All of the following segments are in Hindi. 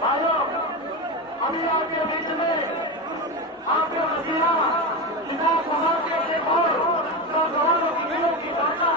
भाइयों, अभी आपके बीच में आपके वसीला विधानसभा के एक और गौरव की घटना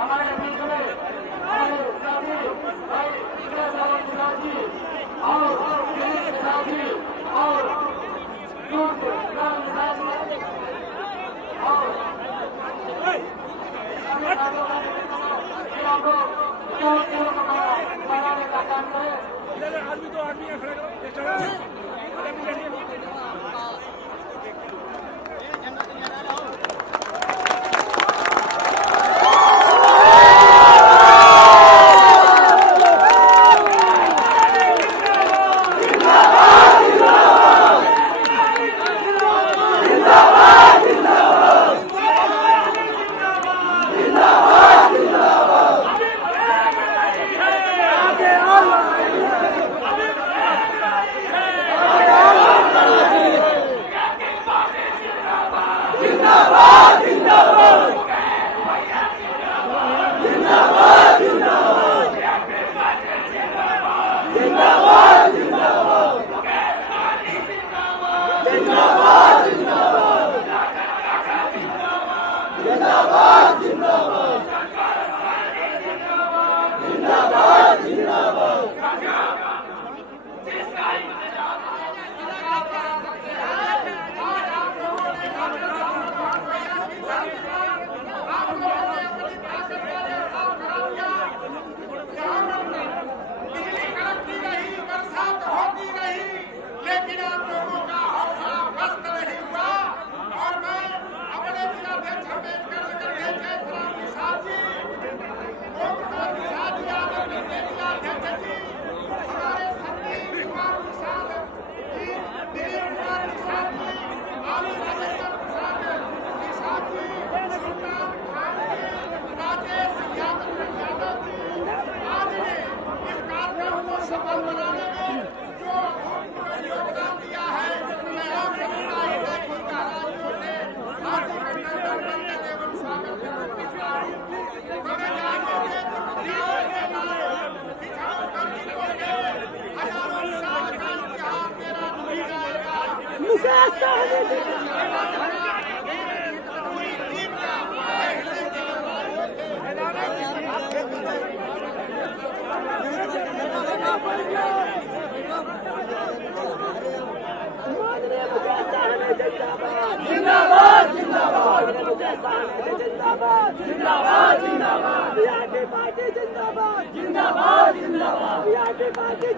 हमारे बीच में हमारे साथी भाई जी और साथी और बनाने का काम करें। आदमी तो आदमी है खड़े करो।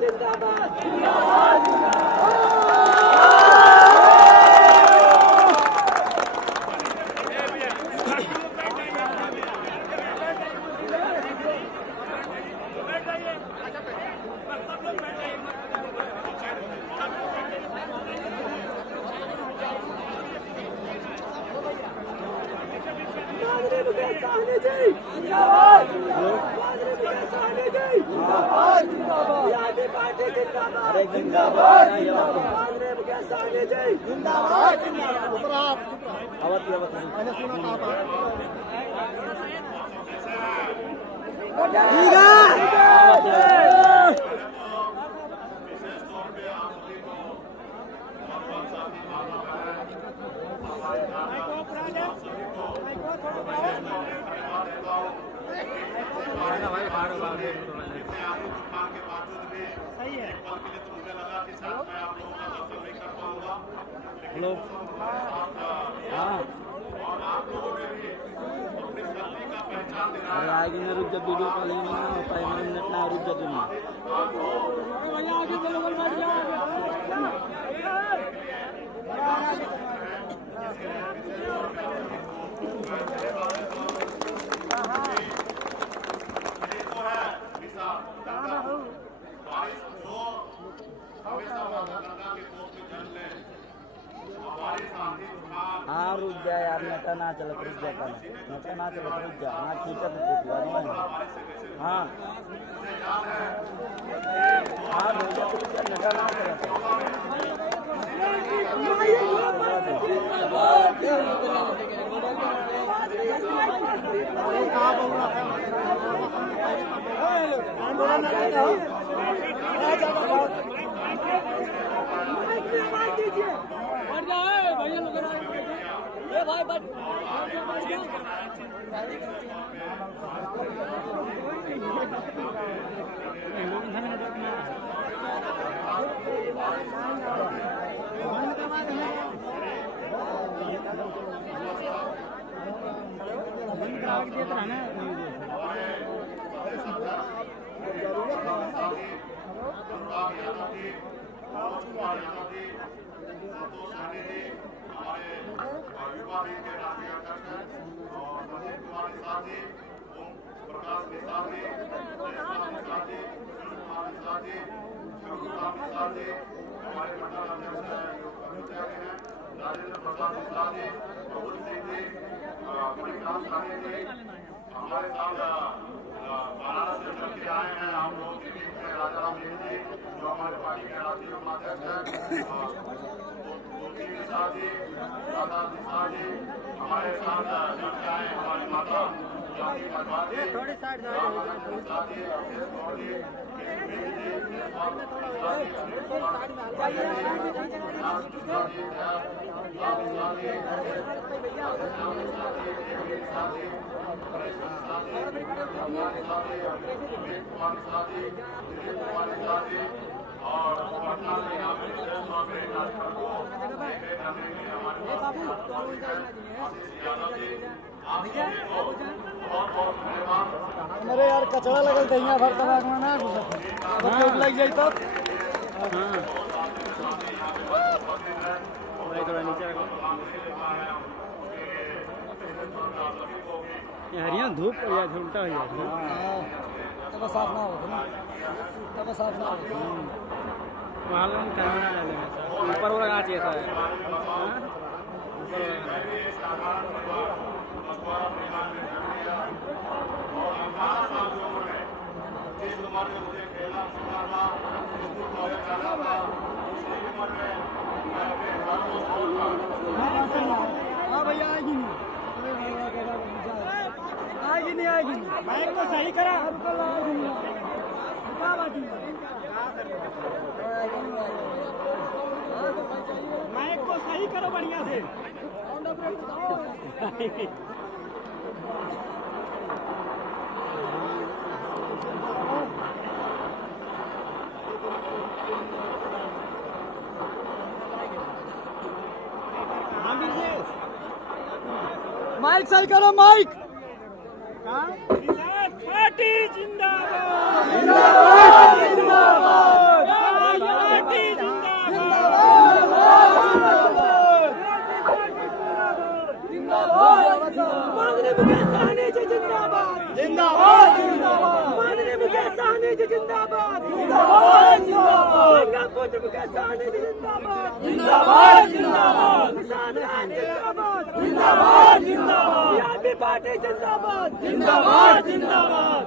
जिंदाबाद मुकेश सहनी जी जिंदाबाद जिंदाबाद। मैंने सुना था सही है। हेलो हाँ अरे आगे में रुक जा वीडियो कॉलिंग में ना हो पाए मिनट ना रुक जा तुम भैया आगे चलो बोल बैठ जाओ हाँ रुक जा यार नटा ना चलत रुक जा नटा ना चलत रुक जा ना खींचत हाँ हाँ रुक जा नटा ना चलत हमारे साथ वाराणसी चल के आए हैं हम लोग राजा राम जी जो हमारे पार्टी के राष्ट्रीय उपाध्यक्ष हैं निशा जी राधा निशा जी हमारे साथ चल के आए हमारी माता थोड़ी साइड मेरे यार कचरा लगल दहिया भर तलाक में ना घुसत लग जाए तब हरिया धूप या उल्टा हो जाए तब साफ ना हो तब साफ ना हो वहाँ लोग कैमरा डालेंगे ऊपर वो लगाना चाहिए था हाँ भैया आएगी नहीं आएगी माइक तो सही करा माइक को सही करो बढ़िया से माइक सही करो माइक पार्टी जिंदाबाद जिंदाबाद जिंदाबाद पार्टी जिंदाबाद माननीय मुकेश सहनी जी जिंदाबाद जिंदाबाद जिंदाबाद माननीय मुकेश सहनी जी जिंदाबाद जिंदाबाद जिंदाबाद पुत्र मुकेश सहनी जी जिंदाबाद जिंदाबाद जिंदाबाद किसान राज जिंदाबाद जिंदाबाद जिंदाबाद बीजेपी पार्टी जिंदाबाद जिंदाबाद जिंदाबाद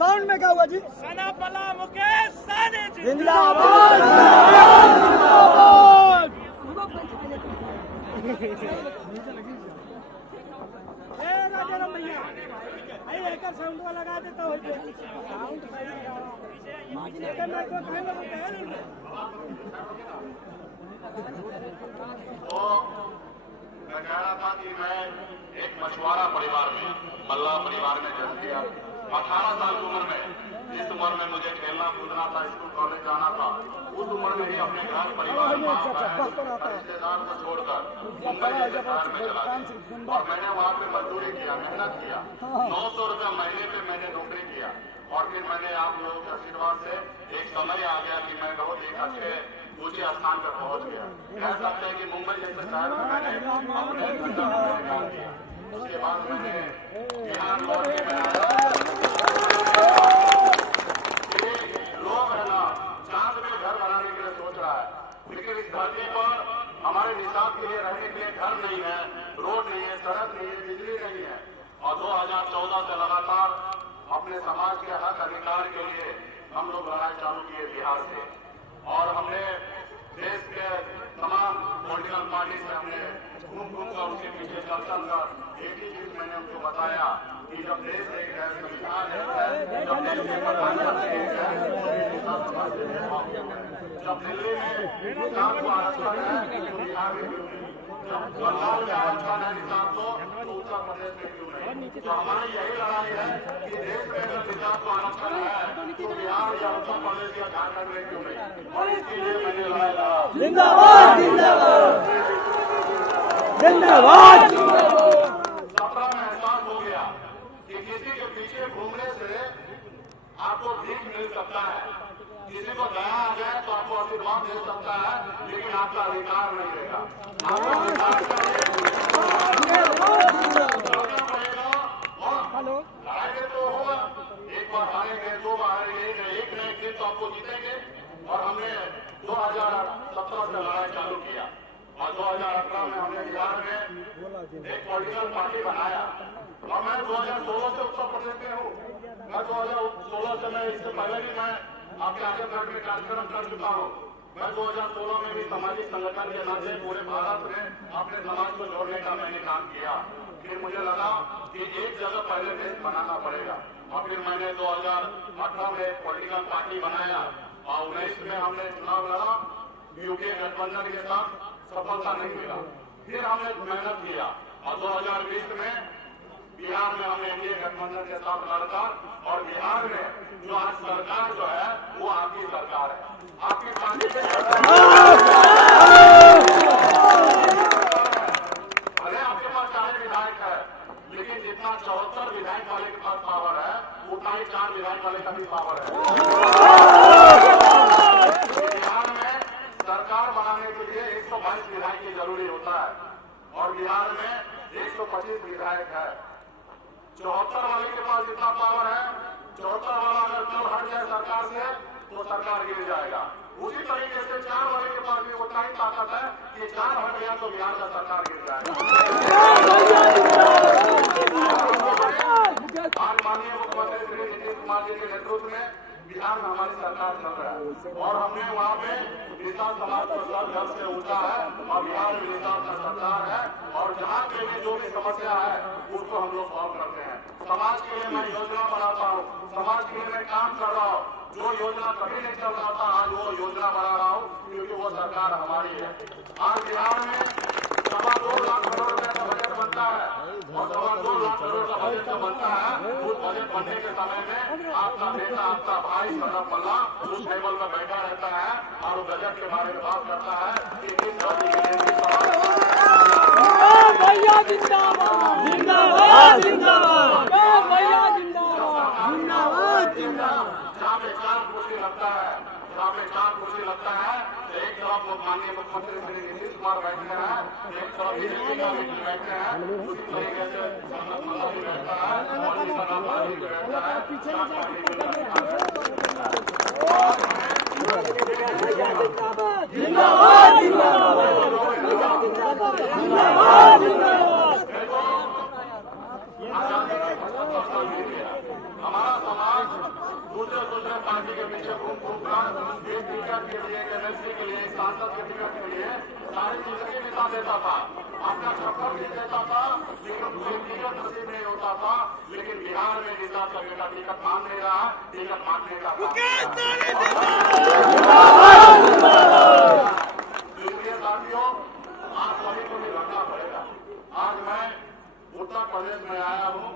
साउंड में क्या हुआ जी सना पला मुकेश सहनी जी जिंदाबाद जिंदाबाद राजाराम भैया एकर साउंड वाला लगा देता हो साउंड सही लगा मैं तो कहना तो मैं कह रहा था कि मैं एक मछुआरा परिवार में मल्ला परिवार में जन्म लिया। 18 साल की उम्र में, जिस उम्र में मुझे खेलना कूदना था, स्कूल कॉलेज जाना था, उस उम्र में ही अपने घर परिवार रिश्तेदार को छोड़कर मुंबई जैसे शहर में चला गया और मैंने वहाँ पे मजदूरी किया, मेहनत किया। 900 रुपया महीने पे मैंने नौकरी किया और फिर मैंने आप लोगों के आशीर्वाद से एक समय आ गया कि मैं बहुत एक अच्छे ऊंचे स्थान पर पहुंच गया। कह सकते हैं कि मुंबई जैसे शहर में मैंने अपने काम किया। उसके बाद मैंने बिहार लौट के लोग है ना चांद में घर बनाने के लिए सोच रहा है, लेकिन इस धरती पर हमारे निशान के लिए रहने के लिए घर नहीं है, रोड नहीं है, सड़क नहीं है, बिजली नहीं है। और 2014 से लगातार अपने समाज के हक अधिकार के लिए हम लोग लड़ाई चालू किए बिहार से और हमने देश के तमाम पॉलिटिकल पार्टी से हमने घूम कर उसके पीछे चल कर एक ही चीज मैंने उनको बताया कि जब देश एक है, संविधान है, जब देश के प्रधानमंत्री एक है, जब दिल्ली में किसान को आरक्षण है तो बिहार में क्यों नहीं, जब बंगाल में आरक्षण है किसान को तो उत्तर प्रदेश में क्यों नहीं। तो हमारी यही लड़ाई है कि देश में अगर किसान को आरक्षण है तो बिहार या उत्तर प्रदेश या झारखंड में क्यों नहीं, और इसके लिए मैंने लड़ाई लड़ा। जिंदाबाद जिंदाबाद जिंदाबाद। 17 में एहसास हो गया कि किसी के पीछे घूमने से आपको भीख मिल सकता है, किसी को दया आ जाए तो आपको आशीर्वाद दे सकता है, लेकिन आपका अधिकार नहीं देगा। आपका अधिकार लड़ाई में तो होगा, एक बार हारेंगे, 2 बार हारेंगे, एक न एक दिन तो आपको जीतेंगे। और हमने 2017 से लड़ाई चालू किया और 2018 में हमने बिहार में एक पॉलिटिकल पार्टी बनाया और मैं 2016 से उत्तर प्रदेश में हूँ। मैं 2016 से मैं इससे पहले भी मैं आपके आजमगढ़ में कार्यक्रम कर चुका हूँ। मैं 2016 में भी सामाजिक संगठन के नाते पूरे भारत में अपने समाज को जोड़ने का मैंने काम किया। फिर मुझे लगा कि एक जगह पहले देश बनाना पड़ेगा और फिर मैंने 2018 में एक पॉलिटिकल पार्टी बनाया और 19 में हमने चुनाव लड़ा। यूपीए गठबंधन के साथ सफलता नहीं मिला, फिर हमने मेहनत किया और 2020 में बिहार में हमने एनडीए गठबंधन के साथ लड़कर और बिहार में जो आज सरकार जो है वो आपकी सरकार है, आपकी पार्टी की सरकार है। भले आपके पास 4 विधायक है, लेकिन जितना 74 विधायक वाले के पास पावर है उतना ही 4 विधायक वाले का भी पावर है। बिहार में सरकार बनाने के लिए 122 विधायक की जरूरी होता है और बिहार में 125 विधायक है। 74 वाले के पास जितना पावर है, 74 वाला अगर कल हट जाए सरकार से तो सरकार गिर जाएगा। उसी तरीके से 4 वाले के पास भी उतना ही ताकत है कि 4 हट गया तो बिहार का सरकार गिर जाएगा। आज माननीय मुख्यमंत्री श्री नीतीश कुमार जी के नेतृत्व में बिहार में हमारी सरकार चल रहा है और हमने वहाँ पे निषाद समाज को सर घर से ऊंचा है और बिहार में निषाद का सरकार है और जहाँ पे भी जो भी समस्या है उसको हम लोग सॉल्व करते हैं। समाज के लिए मैं योजना बनाता हूँ, समाज के लिए मैं काम कर रहा हूँ। जो योजना कभी नहीं चल रहा था आज वो योजना बना रहा हूँ क्योंकि वो सरकार हमारी है। आज बिहार में 2.25 लाख करोड़ रुपए का बजट बनता है और 2.25 लाख करोड़ का बजट जो बनता है उस बजट बनने के समय में आपका बेटा, आपका भाई सरफ मल्ला उस टेबल पर बैठा रहता है और बजट के बारे में बात करता है कि किस जाति के लिए भैया जिंदाबाद जिंदाबाद जिंदाबाद भैया जिंदाबाद जिंदाबाद जिंदाबाद। जहाँ पे 4 कुर्सी लगता है, जहाँ पे 4 कुर्सी लगता है तो एक तरफ माननीय मुख्यमंत्री श्री नीतीश कुमार बैठते हैं, एक तरफ बीजेपी का व्यक्ति बैठते हैं, उसी तरीके से संगत मल्ला भी बैठता है और इस तरह भी बैठता है। जिंदाबाद जिंदाबाद जिंदाबाद जिंदाबाद। हमारा समाज दूसरे पार्टी के पीछे घूम कर देश टिकट के लिए, एमएलसी के लिए, सांसद के टिकट के लिए सारी जिंदगी निकाल देता था, अपना सफर भी देता था, लेकिन कोई टिकट नसीब नहीं होता था। लेकिन बिहार में निजात का बेटा टिकट मांग नहीं रहा, टिकट मांगने का इसलिए साथियों आज सभी को भी लड़ना पड़ेगा। आज मैं उत्तर प्रदेश में आया हूँ,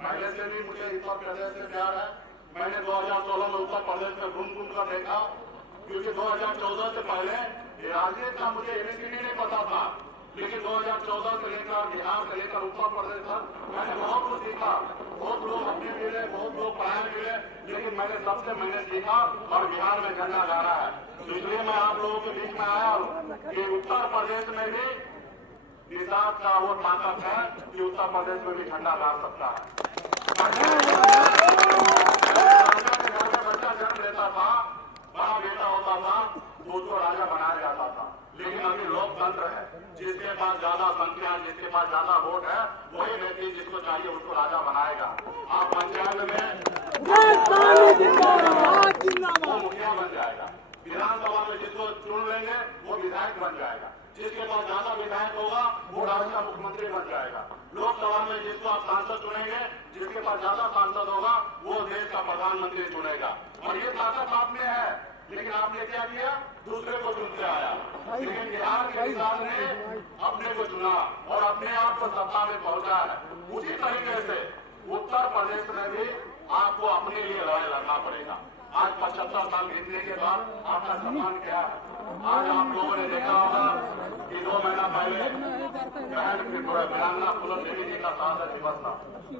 पहले से भी मुझे उत्तर प्रदेश से प्यार है। मैंने 2016 में उत्तर प्रदेश में घूम घूम कर देखा, क्योंकि 2014 से पहले राजनीति का मुझे एबीसीडी नहीं पता था, लेकिन 2014 से लेकर बिहार से लेकर उत्तर प्रदेश तक मैंने बहुत कुछ सीखा। बहुत लोग अपने मिले, बहुत लोग पढ़ाए मिले, लेकिन मैंने सीखा और बिहार में झंडा गाड़ा है। तो इसलिए मैं आप लोगों के बीच में आया हूँ कि उत्तर प्रदेश में भी निजात का वो ताकत है कि उत्तर प्रदेश में भी झंडा गाड़ सकता है। बच्चा जन्म लेता था, बड़ा बेटा होता था तो उसको राजा बनाया जाता था। लेकिन अभी लोकतंत्र है, जिसके पास ज्यादा संख्या, जिसके पास ज्यादा वोट है, वही व्यक्ति जिसको चाहिए उसको राजा बनाएगा। आप पंचायत में वो मुखिया बन जाएगा, विधानसभा में जिसको चुन लेंगे वो विधायक बन जाएगा, जिसके पास ज्यादा विधायक होगा वो राज्य का मुख्यमंत्री बन जाएगा। लोकसभा में जिसको आप सांसद चुनेंगे, जिसके पास ज्यादा सांसद होगा वो देश का प्रधानमंत्री चुनेगा। और ये ताकत आप में है, लेकिन आपने क्या किया? दूसरे को चुनते आया। लेकिन बिहार के किसान ने अपने को चुना और अपने आप को सत्ता में पहुंचा है। उसी तरीके से उत्तर प्रदेश में भी आपको अपने लिए लड़ाई लड़ना पड़ेगा। आज 75 साल बीतने के बाद आपका सम्मान क्या है? आज आप लोगों ने देखा होगा कि 2 महीना पहले वीरांगना फूलन देवी जी का शहादत दिवस था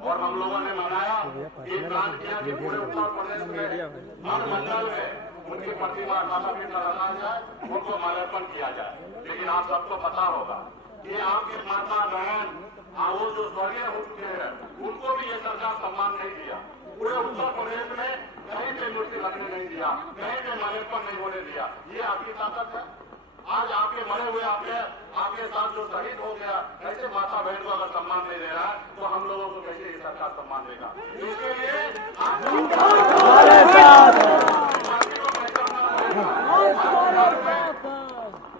और हम लोगों ने मनाया, एक प्लान किया कि पूरे उत्तर प्रदेश में हर मंडल में उनकी प्रतिमा लगाया जाए, उनको माल्यार्पण किया जाए। लेकिन आप सबको पता होगा कि आपके माता बहन वो जो स्वर्गीय हो चुके हैं उनको भी ये सरकार सम्मान नहीं दिया। पूरे उत्तर प्रदेश में कहीं पे मूर्ति लगने नहीं दिया, कहीं पे माल्यार्पण नहीं होने दिया। ये आपकी ताकत है। आज आपके मरे हुए आपके साथ जो शहीद हो गया, ऐसे माता बहन को अगर सम्मान नहीं दे रहा है तो हम लोगों को कैसे ये सरकार सम्मान देगा? इसके लिए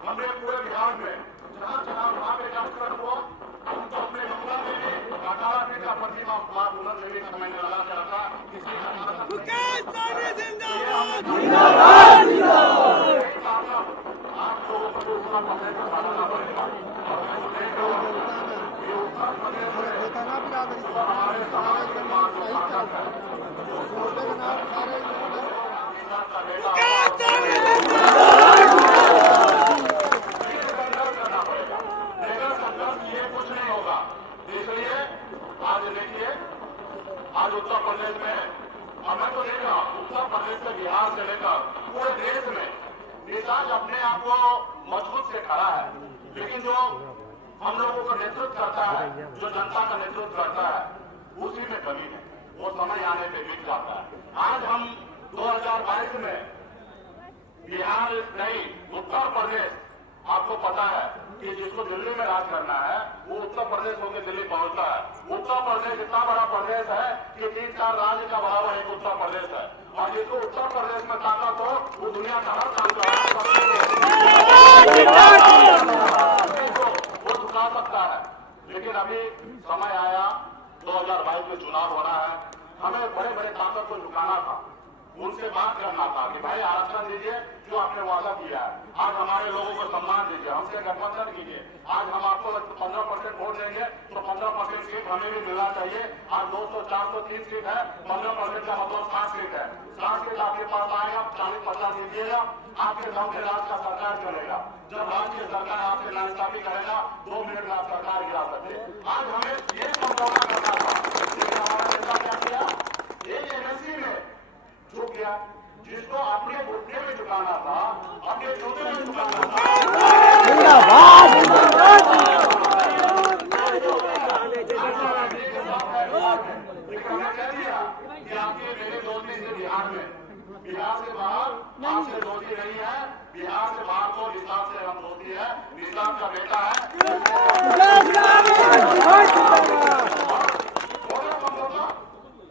हमने पूरे बिहार में जहाँ वहाँ पे कार्यक्रम हुआ, हम तो अपने गंगा में भी अकाला का प्रतिमा मां फूलन देवी का मैंने लगा के रखा। किसी आप लोगों को उत्तर प्रदेश में बनाना पड़ेगा। और मैं तो देख रहा हूँ ये उत्तर प्रदेश में हमारे समाज के पास जो ताकत है, आज उत्तर प्रदेश में, और मैं तो देख रहा हूं उत्तर प्रदेश से बिहार से लेकर पूरे देश में निजात अपने आप को मजबूत से खड़ा है। लेकिन जो हम लोगों का नेतृत्व करता है, जो जनता का नेतृत्व करता है, उसी में कमी है। वो समय आने पे बीत जाता है। आज हम 2022 में बिहार नहीं, उत्तर प्रदेश, आपको पता है कि जिसको दिल्ली में राज करना है वो उत्तर प्रदेश होकर दिल्ली पहुंचता है। उत्तर प्रदेश इतना बड़ा प्रदेश है कि 3-4 राज्य का बराबर एक उत्तर प्रदेश है। और जिसको उत्तर प्रदेश में ताकत हो वो दुनिया का हर काम वो झुका सकता है। लेकिन अभी समय आया, 2022 में चुनाव हो रहा है, हमें बड़े बड़े ताकत को झुकाना था, उनसे बात करना था कि भाई आरक्षण दीजिए जो आपने वादा किया है, आज हमारे लोगों को सम्मान दीजिए, हमसे गठबंधन कीजिए। आज हम आपको 15% वोट देंगे तो 15% सीट हमें भी मिलना चाहिए। आज 200, 403 सीट है, 15% का मतलब 60 सीट है। 60 सीट आपके पास आएगा, 40-50 दीजिएगा, आपके गांव के राज्य का सरकार चलेगा। जब राज्य की सरकार आपसे नाइंसाफी करेगा 2 मिनट में आप सरकार गिरा सकते। आज हमें ये समझौता करना था, लेकिन हमारा नेता क्या किया? एक एमएलसी में झुक गया, जिसको अपने घुटने में झुकाना था, अपने जूते में झुकाना था। लेकिन हमने कह दिया कि आपके मेरे दोस्ती से बिहार में, बिहार से बाहर आपसे दोस्ती नहीं है, बिहार से बाहर को निजात से हम दोस्ती है। निजात का बेटा है,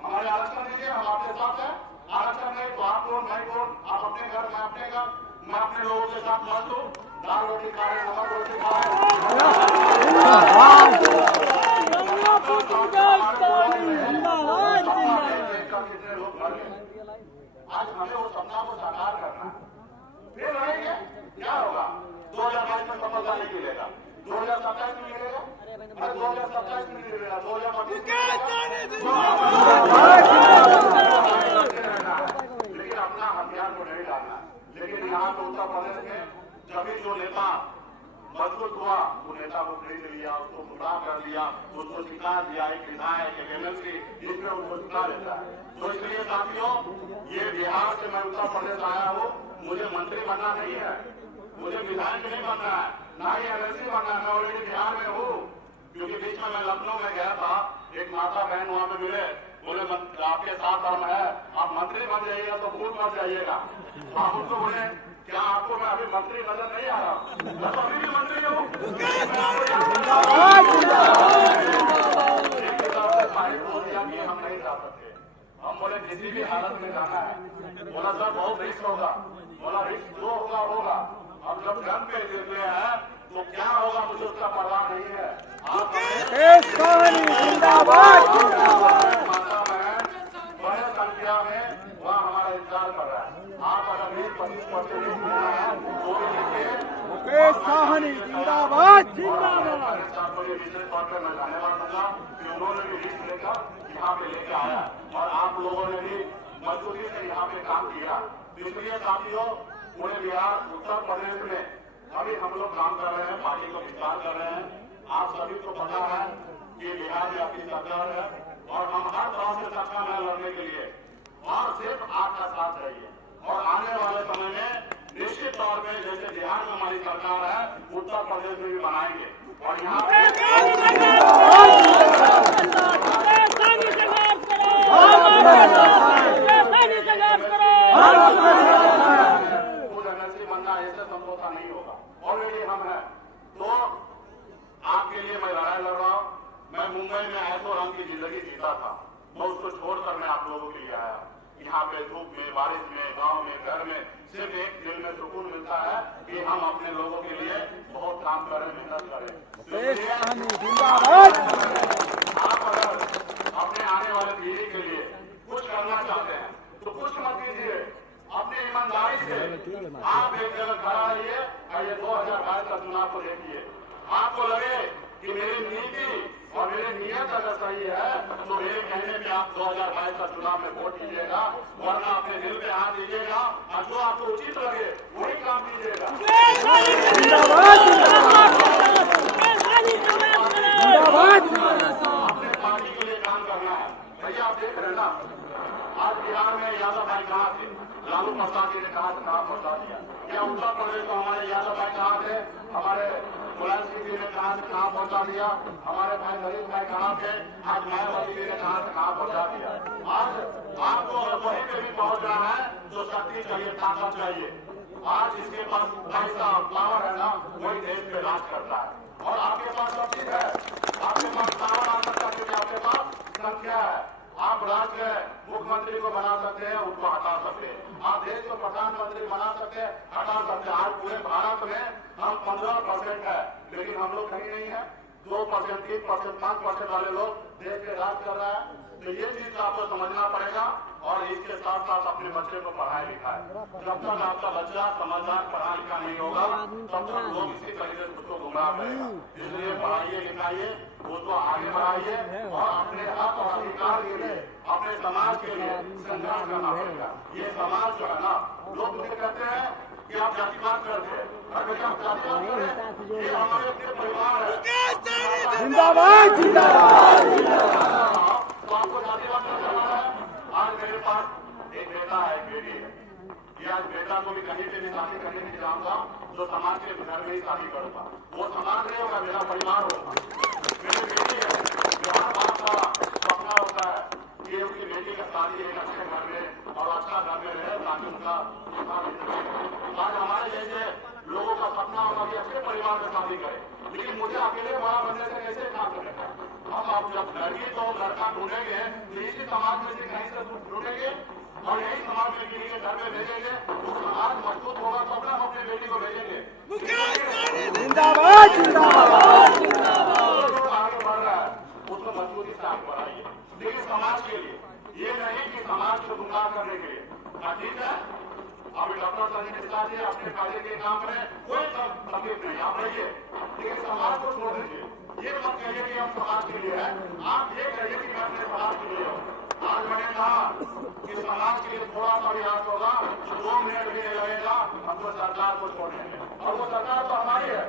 हमारे आरक्षण दीजिए, हम आपके साथ हैं। आरक्षण नहीं तो आप कौन, मैं कौन, आप अपने घर में अपने का, मैं अपने लोगों के साथ मस्त हूँ। दाल रोटी खा रहे, नमक रोटी खा रहे। कितने लोग मर गए। आज हमें वो सपना को साकार करना है। फिर रहेंगे क्या होगा? 2022 में सफलता नहीं मिलेगा, 2027 में मिलेगा, अरे 2027 में मिलेगा, 2025 में लेकिन अपना हथियार को नहीं डालना। लेकिन यहाँ पे उत्तर प्रदेश में जब जो नेता मजबूत हुआ, वो नेता को खरीद लिया, उसको गुमराह कर दिया, उसको सिखा दिया, एक विधायक, एक एमएलसी, इसमें उसको सिखा देता है। तो इसलिए साथियों, ये बिहार से मैं उत्तर प्रदेश आया हूँ, मुझे मंत्री बनना नहीं है, मुझे विधायक नहीं बनना है, ना ही एमएलसी बनना है। मैं ऑलरेडी बिहार में हूँ, क्योंकि बीच में मैं लखनऊ में गया था, एक माता बहन वहां पे मिले, बोले आपके साथ धर्म है, आप मंत्री बन जाइएगा तो भूल मत जाइएगा। आप उनको बोले क्या आपको मैं अभी मंत्री नजर नहीं आ रहा? मैं तो अभी भी मंत्री हूँ। हम नहीं जा सकते। हम बोले किसी भी हालत में जाना है। बोला सर बहुत रिस्क होगा। बोला रिस्क जो होगा होगा। अब जब गन पे गिरते हैं तो क्या होगा मुझे उसका परवाह नहीं है। माता बहन बड़े संख्या में वहाँ हमारा इंतजार कर रहा है। आप अगर 20-25% तो भी देखिए। जिंदाबाद जिंदाबाद। को ये विशेष तौर पर मैं धन्यवाद दूंगा कि उन्होंने भी रिस्क लेकर यहाँ पे लेके आया और आप लोगों ने भी मजबूती से यहाँ पे काम किया। इसलिए साथियों, पूरे बिहार उत्तर प्रदेश में अभी हम लोग काम कर रहे हैं, पार्टी को विस्तार कर रहे हैं। आप सभी को पता है कि बिहार में अपनी सरकार है और हम हर तरह से सत्ता में लड़ने के लिए और सिर्फ आपका साथ चाहिए। और आने वाले समय में निश्चित तौर पे जैसे बिहार में हमारी सरकार है, उत्तर प्रदेश में भी बनाएंगे और यहाँ पे बनना ऐसे समझौता नहीं होगा। ऑलरेडी हम हैं, तो आपके लिए मैं लड़ाई लड़ रहा हूँ। मैं मुंबई में ऐसो रंग की जिंदगी जीता था, मैं उसको छोड़कर मैं आप लोगों के लिए आया। यहाँ पे धूप में, बारिश में, गांव में, घर में सिर्फ एक दिल में सुकून मिलता है कि हम अपने लोगों के लिए बहुत काम करें, मेहनत करें। आप अगर अपने आने वाले पीढ़ी के लिए कुछ करना चाहते हैं तो कुछ मत कीजिए, अपनी ईमानदारी से आप एक जगह खड़ा रहिए और ये 2022 का चुनाव को देखिए। आपको लगे कि मेरी नीति और मेरी नियत अगर सही है तो मेरे कहने पे आप 2022 का चुनाव में वोट कीजिएगा, वरना अपने दिल पे हाथ दीजिएगा और जो आपको उचित लगे वही काम कीजिएगा। अपने पार्टी के लिए काम करना है। भैया आप देख रहे हैं ना, आज बिहार में यादव भाई कहाँ थे? लालू प्रसाद जी ने कहा कहाँ पहुंचा दिया। क्या उत्तर प्रदेश में हमारे यादव भाई कहाँ थे? हमारे मुलायम सिंह जी ने कहा कहाँ पहुंचा दिया। हमारे भाई नरेश भाई कहाँ थे? आज मायावती जी ने कहा कहाँ पहुंचा दिया। आज आपको वहीं पे भी पहुंचना है तो शक्ति चाहिए, ताकत चाहिए। आज इसके पास पैसा पावर है ना, वही देश पे राज करता है और आपके पास सब चीज है। आपके पास पावर आ सकता है क्योंकि आपके पास संख्या है। आप राज्य मुख्यमंत्री को बना सकते हैं, उनको हटा सकते हैं। आप देश को प्रधानमंत्री बना सकते हैं, हटा सकते हैं। आज पूरे भारत में हम 15% है, लेकिन हम लोग कहीं नहीं है। 2%, 3%, 5% वाले लोग देश पे राज कर रहा है। तो ये चीज आपको समझना पड़ेगा और इसके साथ साथ अपने बच्चे को पढ़ाई लिखाए। जब तक आपका बच्चा समझदार पढ़ा लिखा नहीं होगा तब तक लोग इसी तरीके से उसको गुमराह करेगा। इसलिए पढ़ाइए लिखाइए, उसको आगे बढ़ाइए और अपने हक और अधिकार के लिए, अपने समाज के लिए संग्राम करना पड़ेगा। ये समाज जो है ना, लोग मुझे कहते हैं कि आप जातिवाद करते हैं, अगर आप जातिवाद करें, ये हमारे अपने परिवार है। जिंदाबाद जिंदाबाद। तो आपको जातिवाद करना है। आज मेरे पास एक बेटा है, एक बेटी है। ये आज बेटा को भी कहीं पे भी शादी करने नहीं चाहूंगा, जो समाज के घर में ही शादी करूंगा। वो समाज नहीं होगा, मेरा परिवार होगा। मेरी बेटी है, हर बाप का सपना होता है कि उसकी बेटी का शादी एक अच्छे घर में और अच्छा घर में रहे ताकि उनका आज हमारे जैसे लोगों का सपना होगा कि अच्छे परिवार में शादी करे। लेकिन मुझे अकेले बड़ा बनने से कैसे काम करेगा? हम आप जब लड़की तो लड़का ढूंढेंगे तो इसी समाज में से कहीं से ढूंढेंगे। और यही समाज में किसी के घर में भेजेंगे तो समाज मजबूत होगा तो अपना हम अपनी बेटी को भेजेंगे। जिंदाबाद जिंदाबाद आगे बढ़ रहा है उसको मजबूती से आगे बढ़ाइए, लेकिन समाज के लिए, ये नहीं कि समाज को गुमराह करने के लिए। ठीक है, अभी डॉक्टर संजय मिश्रा जी अपने फायदे के काम करें, कोई तकलीफ नहीं, आप रहिए, लेकिन समाज को छोड़ दीजिए। ये मत कहिए कि हम समाज के लिए है, आप ये कहिए कि मैं अपने समाज के लिए हूँ। आज मैंने कहा कि समाज के लिए थोड़ा सा भी हाथ होगा, 2 मिनट भी नहीं लगेगा हमको सरकार को छोड़ने में, और वो सरकार तो हमारी है।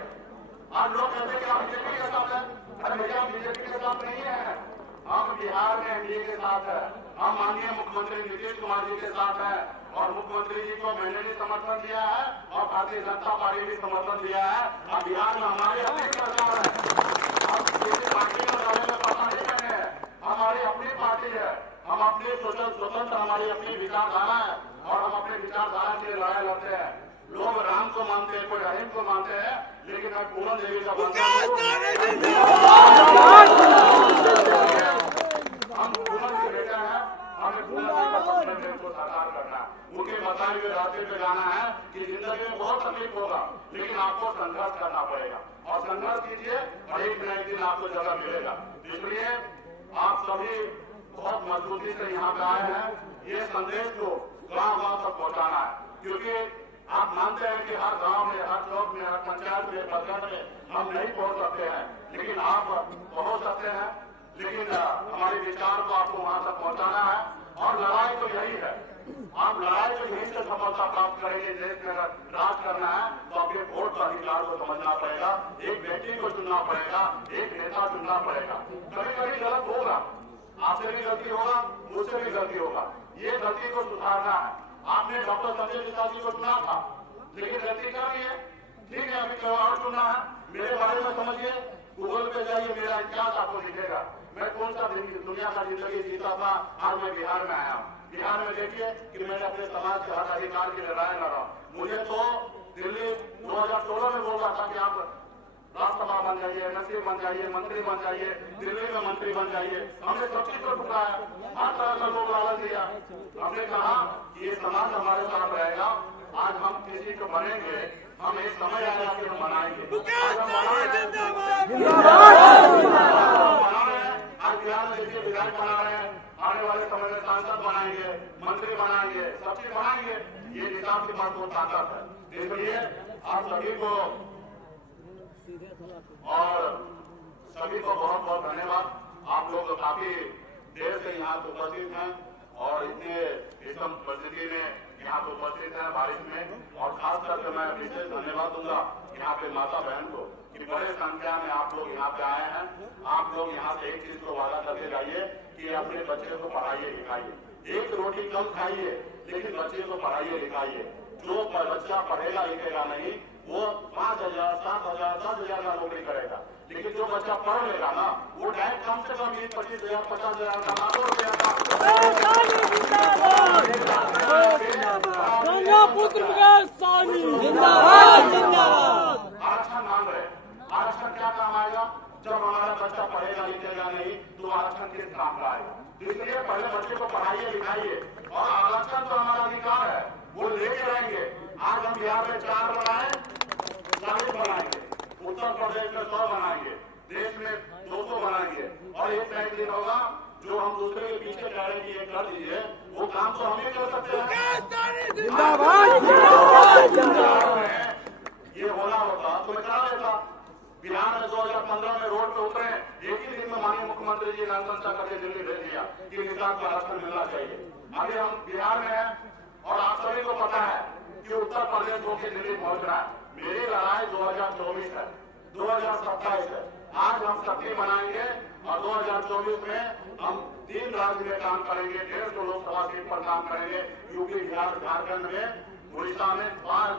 आज लोग कहते हैं कि आप बीजेपी के साथ है, अरे भैया बीजेपी के साथ नहीं है, हम बिहार में एनडीए के साथ है, हम माननीय मुख्यमंत्री नीतीश कुमार जी के साथ है, और मुख्यमंत्री जी को मैंने भी समर्थन दिया है और भारतीय जनता पार्टी भी समर्थन दिया है। अब बिहार में हमारी अपनी सरकार है, हम किसी पार्टी के बारे में पता नहीं करने हैं, हमारी अपनी पार्टी है, हम अपने स्वतंत्र हमारी अपनी विचारधारा है और हम अपने विचारधारा के लिए लड़ाई लड़ते हैं। लोग राम को मानते हैं, कोई रहीम को मानते हैं, लेकिन मैं पूरन देवी का मानता हूं। हम पूरन के बेटा है, हमें पूरन देवी का सपना को साकार करना है। उनके बताए हुए रास्ते पे जाना है कि जिंदगी में बहुत तकलीफ होगा, लेकिन आपको संघर्ष करना पड़ेगा और संघर्ष कीजिए और एक न एक दिन आपको जगह मिलेगा। इसलिए आप सभी बहुत मजबूती से यहाँ पे आए हैं, ये संदेश को गांव-गांव तक पहुँचाना है, क्योंकि आप मानते हैं कि हर गांव में, हर चौक में, हर पंचायत में, प्रखंड में हम नहीं पहुंच सकते हैं, लेकिन आप पहुंच सकते हैं। लेकिन हमारे विचार को आपको वहां तक पहुंचाना है और लड़ाई तो यही है, आप लड़ाई तो यही से सफलता प्राप्त करेंगे। देश में राज करना है तो आपके वोट का अधिकार को समझना पड़ेगा, एक व्यक्ति को चुनना पड़ेगा, एक नेता चुनना पड़ेगा। कभी कभी गलत होगा, आपसे भी गलती होगा, मुझसे भी गलती होगा, ये गलती को सुधारना है। आपने डॉक्टर संजय मिश्रा जी को चुना था, लेकिन गलती कर रही है, ठीक है, अभी कोई और चुना है। मेरे बारे में समझिए, गूगल पे जाइए, मेरा इतिहास आपको दिखेगा, मैं कौन सा दुनिया का जिंदगी जीता था, आज मैं बिहार में आया हूँ। बिहार में देखिए कि मैंने अपने समाज के हक अधिकार की लड़ाई लड़ा। मुझे तो दिल्ली 2016 में बोल रहा था कि आप राज्यसभा बन जाइए, नसीब बन जाइए, मंत्री बन जाइए, दिल्ली में मंत्री बन जाइए। हमने सब चीज को ठुकराया, हर तरह का लोग लालच दिया। हमने कहा कि ये समाज हमारे साथ रहेगा, आज हम किसी को बनेंगे, हम एक समय आएगा कि हम बनाएंगे। आज बिहार में देखिए विधायक बना रहे हैं, आने वाले समय में सांसद बनाएंगे, मंत्री बनाएंगे, सब चीज बनाएंगे। ये निजाम के पास बहुत ताकत है। इसलिए आप सभी को और सभी को बहुत बहुत धन्यवाद। आप लोग काफी देर से यहाँ पे उपस्थित हैं और इतने विषम परिस्थिति में यहाँ पे उपस्थित हैं बारिश में, और खास करके मैं विशेष धन्यवाद दूंगा यहाँ पे माता बहन को कि बड़े संख्या में आप लोग यहाँ पे आए हैं। आप लोग यहाँ से एक चीज को वादा करके जाइए कि अपने बच्चे को पढ़ाइए लिखाइए, एक रोटी कम खाइए, लेकिन बच्चे को पढ़ाइए लिखाइए। जो बच्चा पढ़ेगा लिखेगा नहीं, वो 5,000, 7,000, 10,000 का नौकरी करेगा, लेकिन जो बच्चा पढ़ लेगा ना, वो डायरेक्ट कम से कम 20-25,000, 50,000 का लाखों रुपया का आरक्षण मांग रहे। आरक्षण क्या काम आएगा? जब हमारा बच्चा पढ़ेगा लिखेगा नहीं तो आरक्षण किस काम का आएगा? इसलिए पहले बच्चे को पढ़ाइए लिखाइए, और आरक्षण तो हमारा अधिकार है, वो लेके रहेंगे। आज हम बिहार में 4 बनाए, 40 बनाएंगे, उत्तर प्रदेश में 100 बनाएंगे, देश में 200 बनाएंगे, और एक नया दिन होगा जो हम दूसरे के पीछे कह रहे हैं कि ये कर दीजिए, वो काम तो हम ही कर सकते हैं। ये होना होता तो मैं करा देता। बिहार में 2015 में रोड पे उतरे, एक ही दिन में माननीय मुख्यमंत्री जी ने अनुशंसा करके दिल्ली भेज दिया कि निषाद को आरक्षण मिलना चाहिए। अभी हम बिहार में हैं और आप सभी को पता है कि उत्तर प्रदेश होकर दिल्ली पहुंच रहा है। मेरी लड़ाई 2024 है, 2027 है। आज हम शक्ति बनाएंगे और 2024 में हम 3 राज्य में काम करेंगे, 150 लोकसभा सीट पर काम करेंगे, यूपी, बिहार, झारखंड में, उड़ीसा में 5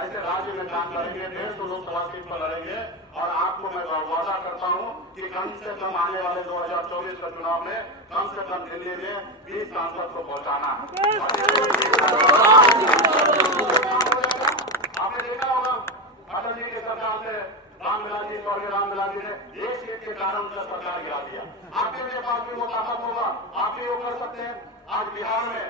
ऐसे राज्य में काम करेंगे, 150 लोकसभा सीट पर लड़ेंगे। और आपको मैं वादा करता हूं कि कम से कम आने वाले 2024 के चुनाव में कम से कम दिल्ली में 20 सांसद को पहुंचाना है। आपने देखा होगा अटल जी की सरकार से रामविलास जी, स्वर्गीय रामविलास जी ने एक सीट के कारण उनका सरकार गिरा दिया। आपके मेरे पास भी वो ताकत होगा, आप भी वो कर सकते हैं। आज बिहार में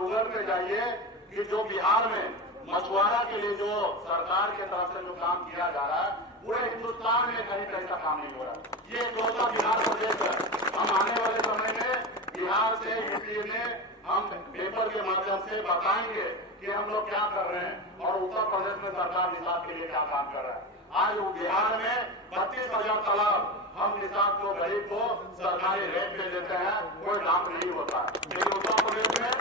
गूगल पे जाइए कि जो बिहार में मछुआरा के लिए जो सरकार के तरफ से जो काम किया जा रहा है, पूरे हिंदुस्तान में कहीं पे ऐसा काम नहीं हो रहा। ये इकलौता बिहार प्रदेश है। हम आने वाले समय में बिहार से यूपी में हम पेपर के माध्यम से बताएंगे कि हम लोग क्या कर रहे हैं और उत्तर प्रदेश में सरकार निषाद के लिए क्या काम कर रहा है। आज बिहार में 32,000 तालाब हम निषाद को, गरीब को सरकारी रेट पे देते हैं, कोई लाभ नहीं होता। लेकिन उत्तर प्रदेश में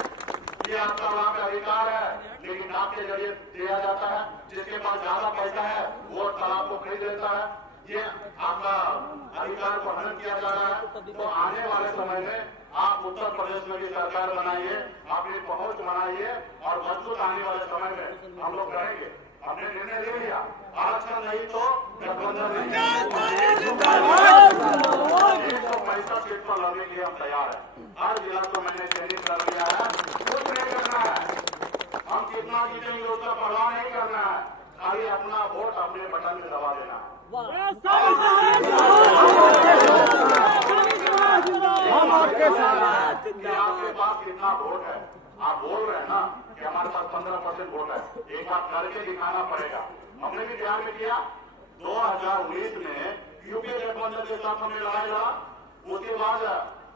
ये आपका लाभ का अधिकार है, लेकिन लाभ के जरिए दिया जाता है। जिसके पास ज्यादा पैसा है वो तालाब को खरीद लेता है। ये आपका अधिकार को हनन किया जा रहा है। तो आने वाले समय में आप उत्तर प्रदेश में भी सरकार बनाइए, अपनी पहुंच बनाइए और मजबूत आने वाले समय में हम लोग करेंगे। हमने निर्णय ले लिया, आरक्षण नहीं तो गठबंधन नहीं। 165 सीट पर लड़ने के लिए हम तैयार है। हर जिला को मैंने चयनित कर लिया है। कुछ नहीं करना है, हम कितना जीतेंगे उसका परवाह नहीं करना है। खाली अपना वोट अपने बटन में दबा देना है। हम आपके साथ हैं। आपके पास कितना वोट है? आप बोल रहे हैं ना कि हमारे पास 15% वोट है, एक बार करके दिखाना पड़ेगा। हमने भी बिहार में किया। 2019 में यूपीए गठबंधन के साथ हमने लड़ाई लड़ा। उसके बाद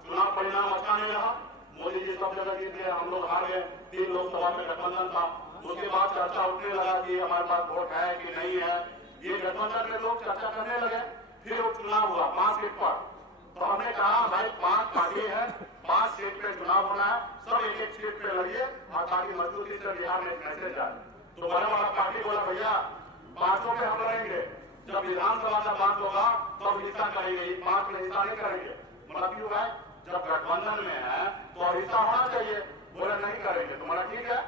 चुनाव परिणाम अच्छा नहीं रहा। मोदी जी सब जगह जीते, हम लोग हार गए। 3 लोकसभा में गठबंधन था। उसके बाद चर्चा उठने लगा कि हमारे पास वोट है कि नहीं है। ये गठबंधन में लोग चर्चा करने लगे। फिर वो चुनाव हुआ 5 सीट पर। तो हमने कहा भाई 5 पार्टी है, 5 सीट पे चुनाव होना है, सब एक एक सीट पे लड़िए और ताकि मजबूती से बिहार में एक मैसेज आए। तो बड़ा बड़ा पार्टी बोला भैया 5 पे हम लड़ेंगे, जब विधानसभा का बात होगा तब हिस्सा करेंगे, 5 में हिस्सा नहीं करेंगे। मतलब क्यों है, जब गठबंधन में है तो हिस्सा होना चाहिए। बोले नहीं करेंगे। तो बोला ठीक है,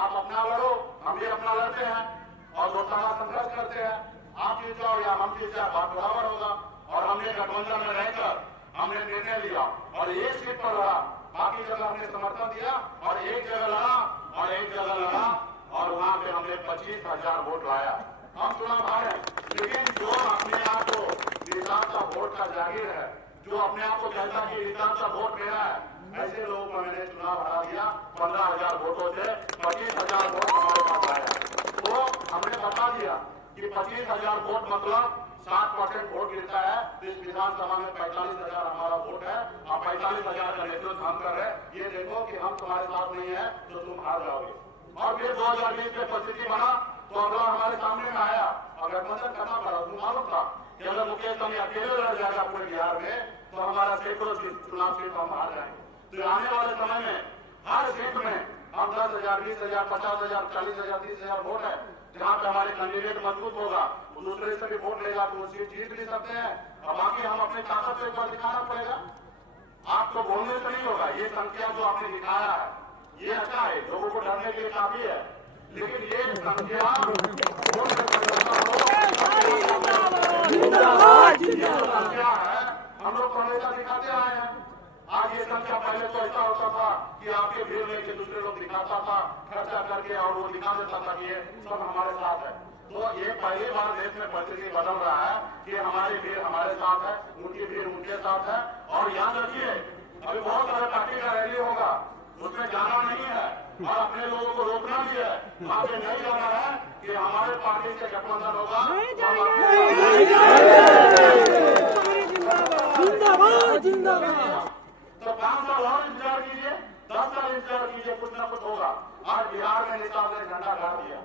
आप अपना लड़ो, हम भी अपना लड़ते हैं और दोस्ताना संघर्ष करते हैं। आप जीत जाओ या हम जीत जाए, बात बराबर होगा। और हमने गठबंधन में रहकर हमने निर्णय लिया और एक सीट पर लड़ा, बाकी जगह हमने समर्थन दिया और एक जगह लड़ा और एक जगह लड़ा और वहां पे हमने 25,000 वोट लाया। हम चुनाव हारे, लेकिन जो अपने आप को निषाद का वोट का जागीर है, जो अपने आप को कहता है कि निषाद का वोट मेरा है, ऐसे लोगों को मैंने चुनाव हरा दिया। 15,000 वोटों से 25,000 वोट हमारे पास आया। तो हमने बता दिया कि 25,000 वोट मतलब 60% वोट गिरता है। तो इस विधानसभा में 45,000 हमारा वोट है और 45,000 का नेतृत्व हम कर रहे हैं। ये देखो कि हम तुम्हारे साथ नहीं है तो तुम हार जाओगे। और फिर 2020 में परिस्थिति बना तो अगला हमारे सामने में आया और गठबंधन करना पड़ा। तुम मालूम था कि अगर मुकेश सहनी अकेले लड़ जाएगा पूरे बिहार में तो हमारा सैकड़ों चुनाव सीट हम हार जाएंगे। तो आने वाले समय में हर सीट में हम 10,000, 20,000, 50,000, 40,000, 30,000 वोट है। जहाँ पे हमारे कैंडिडेट मजबूत होगा वो दूसरे से भी वोट लेगा तो वो सीट जीत भी सकते हैं। और बाकी हम अपनी ताकत को एक बार दिखाना पड़ेगा। आपको बोलने से नहीं होगा। ये संख्या जो आपने दिखाया है ये अच्छा है, लोगों को डरने के लिए काफी है, लेकिन ये संख्या संख्या है हम लोग को हमेशा दिखाते आए हैं। आज ये संख्या पहले तो ऐसा होता था कि आपके भीड़ लेके दूसरे लोग दिखाता था खर्चा करके और वो दिखा देता था कि ये सब हमारे साथ है। तो ये पहली बार देश में परिस्थिति बदल रहा है कि हमारी भीड़ हमारे साथ है, उनकी भीड़ उनके साथ है। और याद रखिए अभी बहुत सारे पार्टी का रैली होगा, उसमें जाना नहीं है और अपने लोगों को रोकना भी है। वहां पे नहीं जाना है कि हमारे पार्टी से गठबंधन होगा। तो 5 साल और इंतजार कीजिए, 10 साल इंतजार कीजिए, कुछ ना कुछ होगा। आज बिहार में निषाद ने झंडा गाड़ दिया।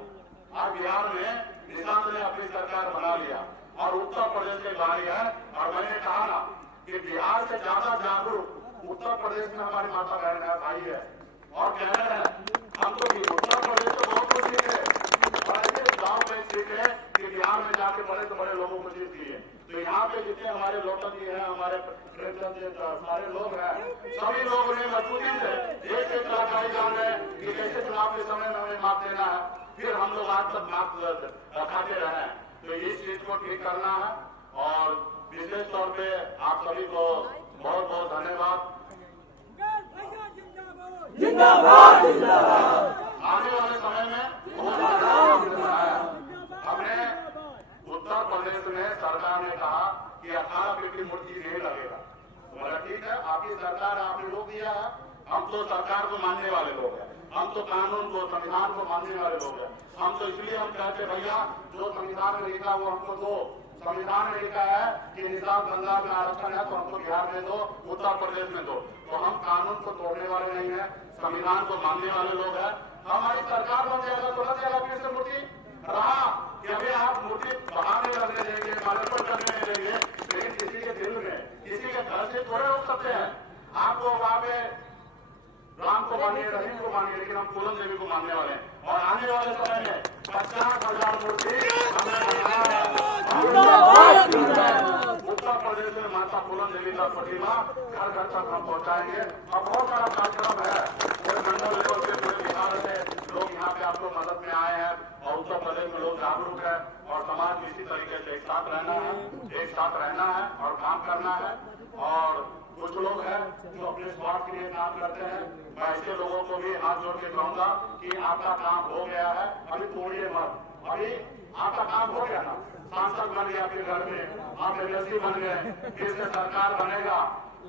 आज बिहार में निषाद ने अपनी सरकार बना लिया और उत्तर प्रदेश की बारी है। और मैंने कहा ना कि बिहार से ज्यादा जागरूक उत्तर प्रदेश में हमारी माता बहन है, भाई है। और कह रहे हैं हम तो उत्तर प्रदेश को बहुत कुछ सीखे और ऐसे गाँव में सीखे कि बिहार में जाके बड़े से बड़े लोगों को जीत लिए। तो यहाँ पे जितने हमारे लोकल जी हैं, हमारे सारे लोग हैं, सभी लोगों ने मजबूती से एक एक जानकारी जान रहे कि कैसे चुनाव के समय में हमें मात देना है। फिर हम लोग आज तक मात रखाते रहे। तो इस चीज को ठीक करना है और विशेष तौर पे आप सभी को बहुत बहुत धन्यवाद। जिंदाबाद जिंदाबाद। आने वाले समय में हमने उत्तर प्रदेश में सरकार ने कहा कि 18 फीट की मूर्ति नहीं लगेगा। बोला ठीक है, आपकी सरकार आपने रोक दिया है हम तो सरकार को मानने वाले लोग हैं, हम तो कानून को, संविधान को मानने वाले लोग हैं। हम तो इसलिए हम कहते भैया जो संविधान में लिखा वो हमको दो। संविधान में लिखा है कि निषाद गंगा में आरक्षण है तो हमको बिहार में दो, उत्तर प्रदेश में दो। तो हम कानून को तोड़ने वाले नहीं है, संविधान को मानने वाले लोग हैं। हमारी सरकार बन जाएगा तो लग जाएगा फिर से मूर्ति रहा कि अभी आप मूर्ति बहाने लगने देंगे, मालूम करने नहीं देंगे, लेकिन किसी के दिल में, किसी के घर से थोड़े हो सकते हैं। आपको वहां पे राम को मानिए, रहीम को मानिए, लेकिन हम पूरन देवी को मानने वाले हैं। और आने वाले समय में 50,000 मूर्ति उत्तर प्रदेश में माता पूरन देवी का प्रतिमा घर घर तक हम पहुंचाएंगे। और बहुत सारा कार्यक्रम है, पूरे मंडल लेवल से, पूरे बिहार से लोग यहाँ पे आपको मदद में आए हैं और उत्तर प्रदेश में लोग जागरूक है और समाज में इसी तरीके से एक साथ रहना है और काम करना है। और कुछ लोग हैं जो अपने स्वार्थ के लिए काम करते हैं। मैं ऐसे लोगों को भी हाथ जोड़ के कहूंगा कि आपका काम हो गया है, अभी तोड़िए मत। अभी आपका काम हो गया ना, सांसद बन गया आपके घर में, आप एमएलसी बन गए, फिर से सरकार बनेगा,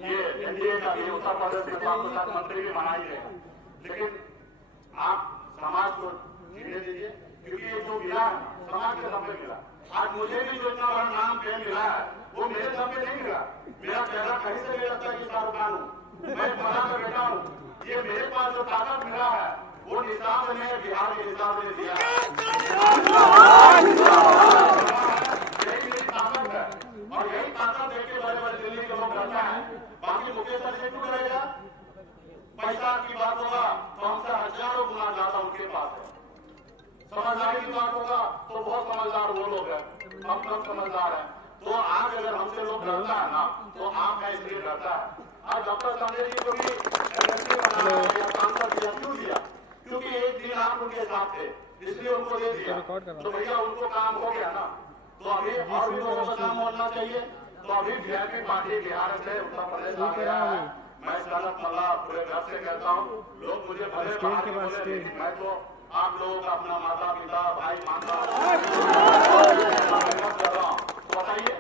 ये एनडीए का भी उत्तर प्रदेश में 5 मंत्री भी बनाएंगे। लेकिन आप समाज को जीने दीजिए, क्योंकि ये जो मिला है समाज के दम पे मिला। आज मुझे भी जो इतना बड़ा नाम फेम मिला है वो मेरे दम पे नहीं मिला। मेरा चेहरा कहीं से नहीं लगता कि शाहरुख खान हूँ, मैं बड़ा का बेटा हूँ। ये मेरे पास जो ताकत मिला है वो निशान ने, बिहार के निशान ने दिया है। यही मेरी ताकत है और यही ताकत देके बड़े बड़े दिल्ली के लोग रहता है। बाकी मुकेश से क्यों रहेगा? पैसा की बात होगा तो हमसे हजारों गुना ज्यादा उनके पास है। समझदारी की बात होगा तो बहुत समझदार वो लोग हैं, हम कम समझदार हैं। तो आज अगर हमसे लोग डरता है ना तो आप है इसलिए डरता है। और डॉक्टर संजय जी को भी एमएलसी बनाया या सांसद दिया, क्यों दिया? क्योंकि एक दिन आप उनके साथ थे इसलिए उनको दे दिया। तो भैया उनको काम हो गया ना, तो अभी और भी लोगों का काम होना चाहिए। तो अभी वीआईपी पार्टी बिहार से उत्तर प्रदेश आ गया है। मैं सनत मल्ला पूरे घर से कहता हूँ, लोग मुझे भले बाहर के बोले, लेकिन मैं तो आप लोगों का अपना माता पिता भाई मानता हूँ। बताइए,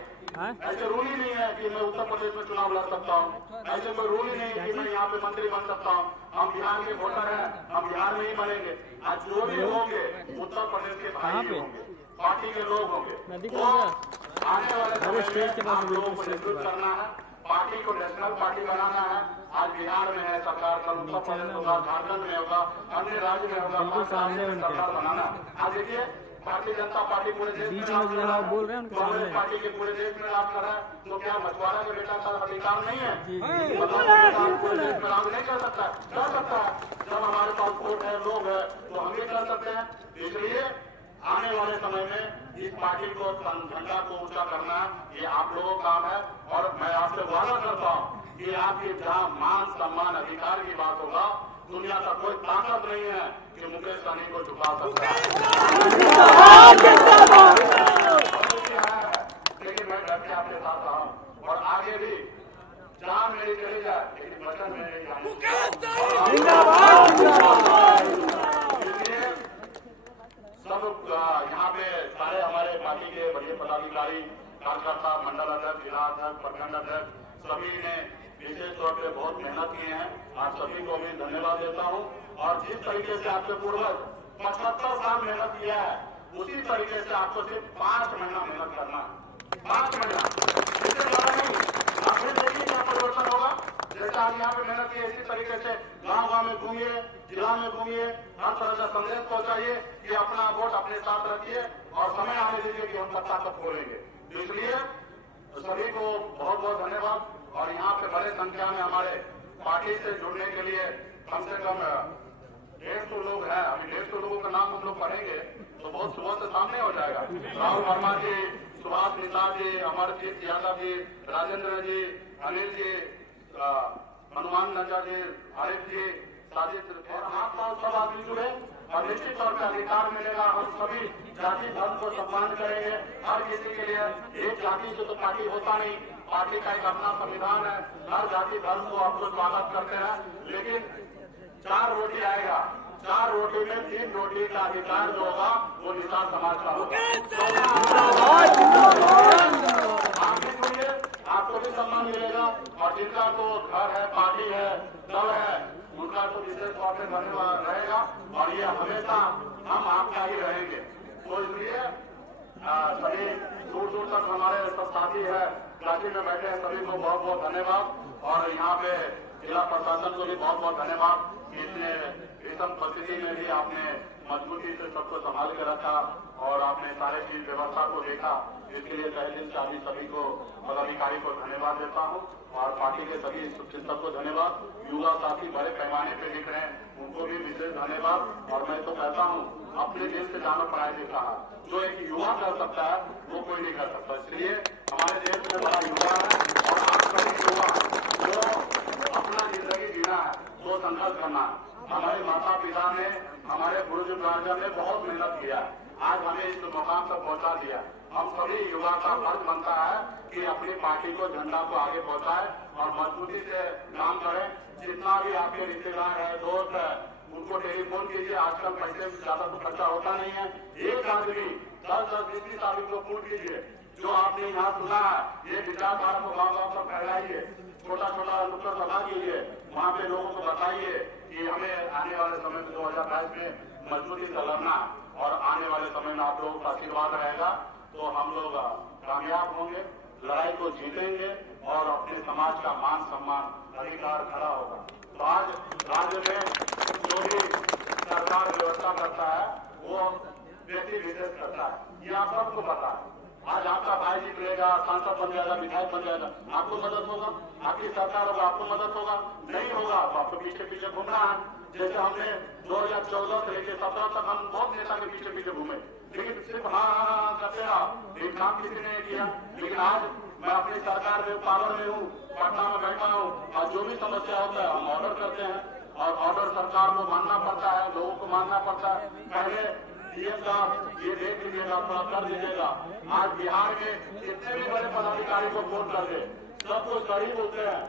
ऐसे रूल ही नहीं है कि मैं उत्तर प्रदेश में चुनाव लड़ सकता हूँ, ऐसे कोई रूल ही नहीं है कि मैं यहाँ पे मंत्री बन सकता हूँ। हम बिहार के वोटर हैं, हम बिहार में ही बनेंगे। आज जो भी होंगे उत्तर प्रदेश के भाई होंगे, पार्टी के लोग होंगे। तो आने वाले समय में आप लोगों को जागरूक करना है, पार्टी को नेशनल पार्टी बनाना है। आज बिहार में है सरकार, कल उत्तर प्रदेश होगा, झारखंड में होगा, अन्य राज्य में होगा, सरकार बनाना। आज देखिए भारतीय जनता पार्टी पूरे देश में बोल रहे हैं, कांग्रेस पार्टी के पूरे देश में राज कर रहा है। तो क्या मछुआरा के बेटा का अधिकार नहीं है? पूरे देश में राज नहीं कर सकता? कर सकता है। जब हमारे पास वोट है, लोग है, तो हम भी कर सकते हैं। इसलिए आने वाले समय में इस पार्टी को, झंडा को ऊंचा करना ये आप लोगों का काम है। और मैं आपसे वादा करता हूँ कि आपकी जहाँ मान सम्मान अधिकार की बात होगा, दुनिया का कोई ताकत नहीं है कि मुकेश सहनी को झुका सकता है। लेकिन मैं डर के आपके साथ रहा हूँ और आगे भी जान मेरी चली जाए लेकिन वचन में नहीं जाए। इसलिए सब यहाँ पे सारे हमारे पार्टी के बड़े पदाधिकारी, कार्यकर्ता, मंडल अध्यक्ष, जिला अध्यक्ष, प्रखंड अध्यक्ष सभी ने विशेष तौर पे बहुत मेहनत किए हैं। आप सभी को भी धन्यवाद देता हूं। और जिस तरीके से आपके पूर्वज 75 साल मेहनत किया है, उसी तरीके से आपको सिर्फ 5 महीना मेहनत करना है। 5 महीना, इससे ज्यादा नहीं। आप फिर देखिए क्या परिवर्तन होगा। जैसे आप यहाँ पे मेहनत की, इसी तरीके से गाँव गाँव में घूमिए, जिला में घूमिए, हर तरह का संदेश पहुंचाइए कि अपना वोट अपने साथ रखिए और समय आने दीजिए कि हम सत्ता कब खोलेंगे। इसलिए सभी को बहुत बहुत धन्यवाद। और यहाँ पे बड़े संख्या में हमारे पार्टी से जुड़ने के लिए कम से कम 150 लोग हैं। अभी 150 लोगों का नाम हम लोग पढ़ेंगे तो बहुत सुबह से सामने हो जाएगा। राहुल वर्मा जी, सुभाष निषाद जी, अमरजीत यादव जी, राजेंद्र जी, अनिल जी, हनुमान नंदा जी, आरिफ जी, साजिद और आप सब आदमी जुड़े और निश्चित तौर पर अधिकार मिलेगा। हम सभी जाति धर्म को सम्मान करेंगे। हर किसी के लिए एक जाति से तो पार्टी होता नहीं, पार्टी का एक अपना संविधान है। हर जाति धर्म को आप लोग स्वागत करते हैं, लेकिन 4 रोटी आएगा, 4 रोटी में 3 रोटी का अधिकार जो होगा वो निषाद समाज का होगा। आप भी सुनिए, आपको भी सम्मान मिलेगा। और जिनका तो घर है, पार्टी है, दल है, है तो विशेष तौर पे धन्यवाद रहेगा और ये हमेशा हम आपका ही रहेंगे। तो इसलिए सभी दूर दूर तक हमारे सब साथी है रांची में बैठे हैं, सभी को बहुत बहुत धन्यवाद और यहाँ पे जिला प्रशासन को भी बहुत बहुत धन्यवाद। इतने विषम परिस्थिति में भी आपने मजबूती से सबको संभाल के रखा और आपने सारे चीज व्यवस्था को देखा, इसके लिए तहे दिल से अभी सभी को पदाधिकारी को धन्यवाद देता हूँ और पार्टी के सभी चिंतक को धन्यवाद। युवा साथी बड़े पैमाने पे दिख रहे हैं, उनको भी विशेष धन्यवाद। और मैं तो कहता हूँ अपने देश से जाना पढ़ाई लिखा है, जो एक युवा कर सकता है वो कोई नहीं कर सकता। इसलिए हमारे देश में बड़ा युवा है और आप सभी युवा जो अपना जिंदगी जीना है तो संघर्ष करना है। हमारे माता पिता ने, हमारे बुजुर्ग राजा ने बहुत मेहनत किया, आज हमें इस मुकाम तक पहुंचा दिया। हम सभी युवा का फर्ज बनता है कि अपनी पार्टी को झंडा को आगे पहुंचाए और मजबूती से काम करें। जितना भी आपके रिश्तेदार है, दोस्त है, उनको टेलीफोन कीजिए। आजकल पैसे ज्यादा तो खर्चा होता नहीं है, एक आदमी 10-10, 20-20 आदमी को फोन कीजिए। जो आपने यहाँ सुना है ये विचारधारा को गाँव तक फैलाइए, छोटा छोटा नुक्कड़ सभा कीजिए, वहाँ पे लोगों को बताइए कि हमें आने वाले समय में 2022 में मजबूती से लड़ना और आने वाले समय में आप लोगों का आशीर्वाद रहेगा तो हम लोग कामयाब होंगे, लड़ाई को जीतेंगे और अपने समाज का मान सम्मान अधिकार खड़ा होगा। तो आज राज्य में जो भी सरकार व्यवस्था करता है वो व्यक्ति विशेष करता है, ये आप सबको पता है। आज आपका भाई निकलेगा, सांसद बन जाएगा, विधायक बन जाएगा, आपको मदद होगा, आपकी सरकार होगा, आपको मदद होगा, नहीं होगा तो आपको पीछे पीछे घूमना है। जैसे हमने 2014 से लेकर 17 तक हम बहुत नेता के पीछे पीछे घूमे, लेकिन सिर्फ हाँ करते रहा, एक काम किसी ने किया। लेकिन आज मैं अपनी सरकार में पावर में हूँ, पटना में बैठा हूँ और जो भी समस्या होता है हम ऑर्डर करते हैं और ऑर्डर सरकार को मानना पड़ता है, लोगों को मानना पड़ता है। पहले डीएम साहब ये देख लीजिएगा, थोड़ा कर दीजिएगा। आज बिहार में जितने भी बड़े पदाधिकारी को फोन कर दे, सब कुछ सही बोलते हैं,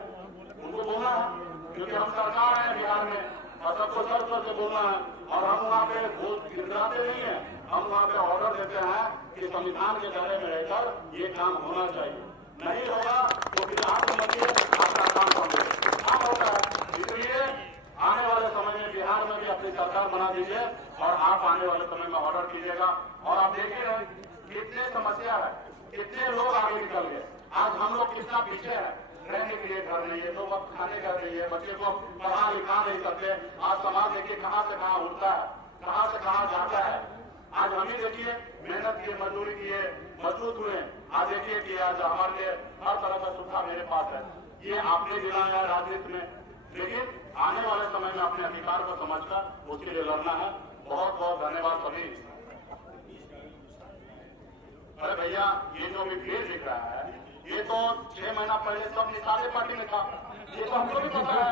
उनको बोलना है क्योंकि हम सरकार है बिहार में और सबको सर से बोलना है। और हम वहाँ पे वोट गिराते नहीं है, हम वहाँ पे ऑर्डर देते हैं कि संविधान के दायरे में रहकर ये काम होना चाहिए। नहीं होगा तो फिर आप समझिए आपका काम करेंगे, काम होता है। इसलिए आने वाले समय में बिहार में भी अपनी सरकार बना दीजिए और आप आने वाले समय में ऑर्डर कीजिएगा। और आप देखिए कितने समस्या है, कितने लोग आगे निकल गए। आज हम लोग कितना पीछे है, रहने के लिए घर नहीं है, दो वक्त खाने का नहीं है, बच्चे को पढ़ा लिखा नहीं करते। आज समाज देखिए कहाँ से कहाँ उठता है, कहाँ से कहाँ जाता है। आज हम ही देखिए मेहनत किए, मजदूरी किए, मजबूत हुए। आज देखिए कि आज हमारे लिए हर तरह का सुविधा मेरे पास है, ये आपने दिलाया राजनीति में। लेकिन आने वाले समय में अपने अधिकार को समझकर उसके लिए लड़ना है। बहुत बहुत धन्यवाद सभी। अरे भैया ये जो भी भीड़ दिख रहा है ये तो 6 महीना पहले सब निशाने पार्टी में था, ये तो हमको भी पता है।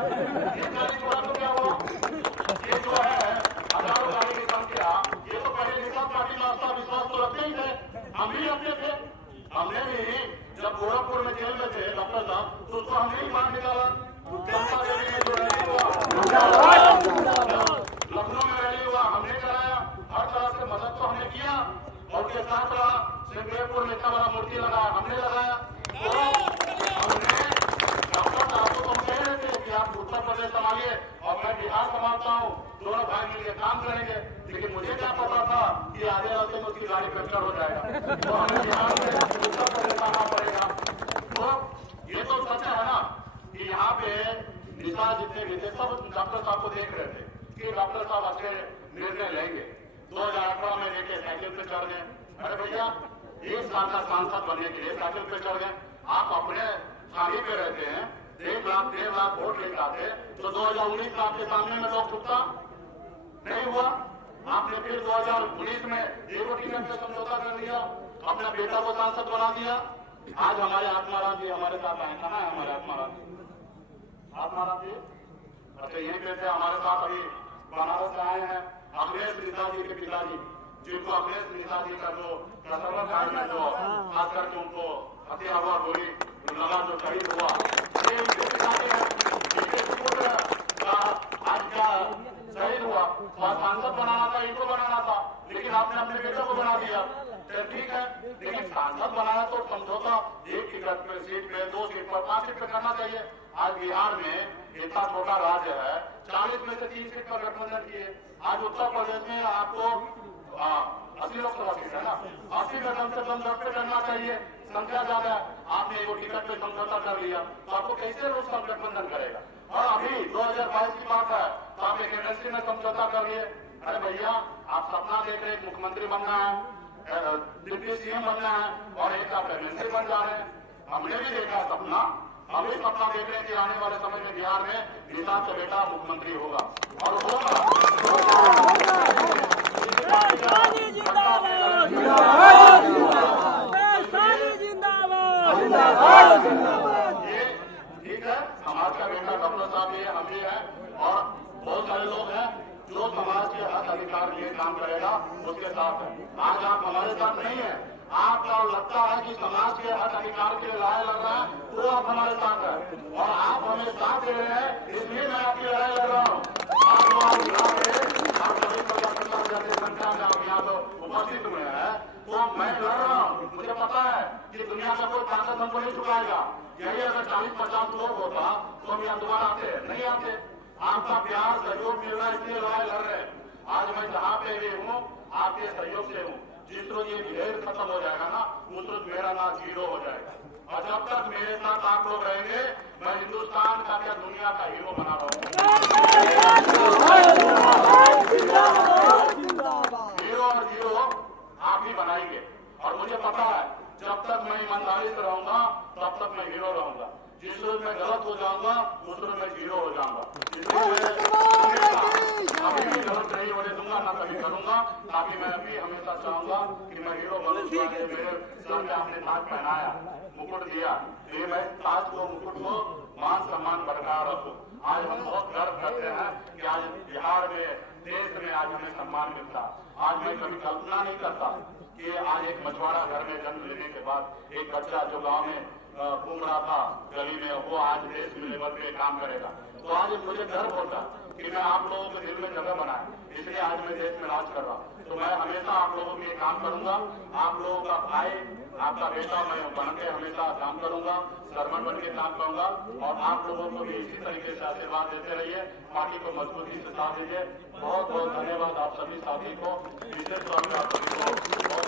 ये गाड़ी घोड़ा तो क्या हुआ, ये जो है हजारों गाड़ी की संख्या, ये तो पहले निशान पार्टी में आस्था विश्वास तो रखते ही थे, हम भी रखते थे। हमने भी जब गोरखपुर में जेल में थे डॉक्टर साहब तो उसको हमने ही मार निकाला। लखनऊ में रैली हुआ हमने कराया, हर तरह से मदद तो हमने किया और उसके साथ रहा। सिंगेपुर में इतना बड़ा मूर्ति लगाया हमने लगाया। तो हमने डॉक्टर साहब को हम कह रहे थे कि आप उत्तर प्रदेश संभालिए और मैं बिहार संभालता हूँ, दोनों भाई मिलकर काम करेंगे। लेकिन मुझे क्या पता था कि आधे रास्ते में उसकी गाड़ी पंक्चर हो जाएगा तो हमें बिहार से उत्तर प्रदेश आना पड़ेगा। तो ये तो सच है ना कि यहाँ पे निशा जितने भी थे सब डॉक्टर साहब को देख रहे थे कि डॉक्टर साहब अच्छे निर्णय लेंगे। 2018 में देखे साइकिल पे चढ़ गए। अरे भैया 1 साल का सांसद बनने के लिए साइकिल पे चढ़ गए। आप अपने थाने पे रहते हैं, 1 लाख वोट लेकर आते तो 2019 में आपके सामने में लोग झुकता नहीं हुआ। आपने फिर 2019 में एक टिकट पे समझौता कर लिया, अपना बेटा को सांसद बना दिया। आज हमारे आत्माराम जी हमारे साथ आए, कहाँ है हमारे आत्माराम जी? आत्माराम जी अच्छा यहीं पे थे हमारे साथ, अभी बनारस से आए हैं। अखिलेश मिश्रा जी के पिताजी, जिनको अखिलेश मिश्रा जी का जो कसरवा कांड में जो खास करके उनको हत्या हुआ, गोली लगा जो शहीद हुआ, आज का शहीद हुआ और सांसद बनाना था, इनको बनाना था, लेकिन आपने अपने बेटे को बना दिया। ठीक है, लेकिन सांसद बनाना तो समझौता 1 टिकट पे, सीट पे, 2 सीट पर, 5 सीट पे करना चाहिए। आज बिहार में इतना छोटा राज्य है, 40 में से 3 सीट पर गठबंधन किए। आज उत्तर प्रदेश में आपको 80 लोकसभा सीट है ना, 80 में कम से कम 10 पे करना चाहिए, संख्या ज्यादा है। आपने वो टिकट पे समझौता कर लिया तो आपको कैसे लोग सब गठबंधन करेगा। और अभी 2022 की बात है तो आप एक एमएससी में समझौता कर लिए। अरे भैया, आप सपना देख रहे मुख्यमंत्री बनना है, डिप्टी सीएम बनना है, और एक आप एमएलसी बन जा रहे हैं। हमने भी देखा सपना, हम भी सपना देख रहे हैं कि आने वाले समय में बिहार में निषाद का बेटा मुख्यमंत्री होगा और ये ठीक है। समाज का बेटा डॉक्टर साहब भी है, हम भी है, और बहुत सारे लोग हैं जो समाज के हक अधिकार के लिए काम करेगा उसके साथ है। आज आप हमारे साथ नहीं है, आपका लगता है कि समाज के हक अधिकार के लिए लड़ाई लड़ रहा है तो आप हमारे साथ है, और आप हमें साथ दे रहे हैं, इसलिए मैं आपकी लड़ाई लड़ रहा हूँ। आप जैसे संख्या में आप यहाँ तो उपस्थित हुए हैं तो मैं लड़ रहा हूँ। मुझे पता है कि दुनिया का कोई ताकत हमको नहीं चुकाएगा। यही अगर 40-50 लोग होता तो हम यहाँ दोबारा आते नहीं आते। आपका प्यार सहयोग मिल रहा है इसलिए लड़ाई लड़ रहे हैं। आज मैं जहाँ पे भी हूँ आपके सहयोग से हूँ। जिस रोज ये भेद खत्म हो जाएगा ना, उस रोज मेरा नाम 0 हो जाएगा। और जब तक मेरे साथ आप लोग रहेंगे मैं हिंदुस्तान का क्या दुनिया का हीरो बना रहा हूँ। हीरो और हीरो आप ही बनाएंगे, और मुझे पता है जब तक मैं ईमानदारी से रहूंगा तब तक मैं हीरो रहूंगा। जिस रोज मैं गलत हो जाऊंगा उस रोज मैं 0 हो जाऊंगा। अभी भी गलत नहीं होने दूंगा, ना कभी करूंगा, ताकि मैं अभी हमेशा चाहूंगा कि मैं हीरो बनूं। मेरे सर में आपने ताज पहनाया, मुकुट दिया, ये मैं ताज को, मुकुट को मान सम्मान बरकरार रखूं। आज हम बहुत गर्व करते हैं कि आज बिहार में, देश में आज हमें सम्मान मिलता। आज मैं कभी कल्पना नहीं करता कि आज एक मछुआरा घर में जन्म लेने के बाद एक बच्चा जो गांव में घूम रहा था गली में, वो आज देश में लेवल पे काम करेगा। तो आज मुझे गर्व होता कि मैं आप लोगों के दिल में जगह बनाया, इसलिए आज मैं देश में राज कर रहा हूँ। तो मैं हमेशा आप लोगों के लिए काम करूंगा। आप लोगों का भाई, आपका बेटा मैं बन के हमेशा काम करूंगा, सरमन बन के काम करूंगा, और आप लोगों को भी इसी तरीके से आशीर्वाद देते रहिए, पार्टी को मजबूती से साथ दीजिए। बहुत बहुत धन्यवाद आप सभी साथी को, विशेष तौर पर आप सभी को बहुत